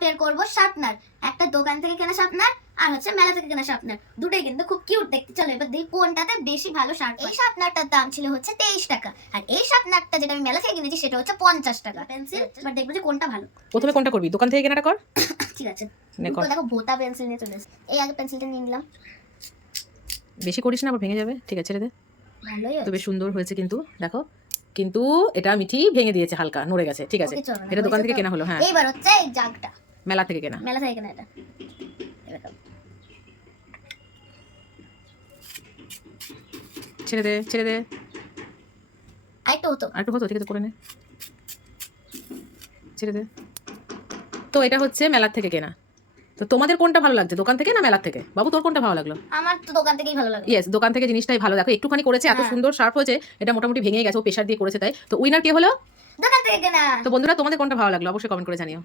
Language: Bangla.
কম্পেয়ার করব শার্পনার একটা দোকান থেকে কেনা শার্পনার আর হচ্ছে মেলা থেকে কেনা শার্পনার দুটোই কিন্তু খুব কিউট দেখতে। চলো এবার দেখি কোনটাতে বেশি ভালো শার্প এই শার্পনারটার দাম ছিল হচ্ছে তেইশ টাকা। আর এই শার্পনারটা যেটা আমি মেলা থেকে কিনেছি সেটা হচ্ছে পঞ্চাশ টাকা। পেন্সিল এবার দেখব যে কোনটা ভালো। প্রথমে কোনটা করবি? দোকান থেকে কেনাটা কর। ঠিক আছে। দেখো ভোতা পেন্সিল নিয়ে চলে। এই আগে পেন্সিলটা নিয়ে নিলাম। বেশি করিস না আবার ভেঙে যাবে। ঠিক আছে ছেড়ে দে। ভালোই তো বেশ সুন্দর হয়েছে কিন্তু দেখো। কিন্তু এটা মিঠি ভেঙে দিয়েছে হালকা নড়ে গেছে। ঠিক আছে। এটা দোকান থেকে কেনা হলো হ্যাঁ। এইবার হচ্ছে এই জাগটা। মেলা থেকে কেনা। মেলা থেকে কেনা এটা। এরকম। ছেড়ে দে ছেড়ে দে। আর একটু হতো। আর একটু হতো ঠিক আছে করে নে। ছেড়ে দে। তো এটা হচ্ছে মেলার থেকে কেনা। তো তোমাদের কোনটা ভালো লাগছে দোকান থেকে না মেলার থেকে? বাবু তোর কোনটা ভালো লাগল? আমার তো দোকান থেকেই ভালো লাগে ইয়েস দোকান থেকে জিনিসটাই ভালো। দেখো একটুখানি করেছে এত হ্যাঁ। সুন্দর শার্প হয়েছে এটা মোটামুটি ভেঙে গেছে ও প্রেশার দিয়ে করেছে তাই। তো উইনার কে হলো? দোকান থেকে কেনা। তো বন্ধুরা তোমাদের কোনটা ভালো লাগল? অবশ্যই কমেন্ট করে জানিও।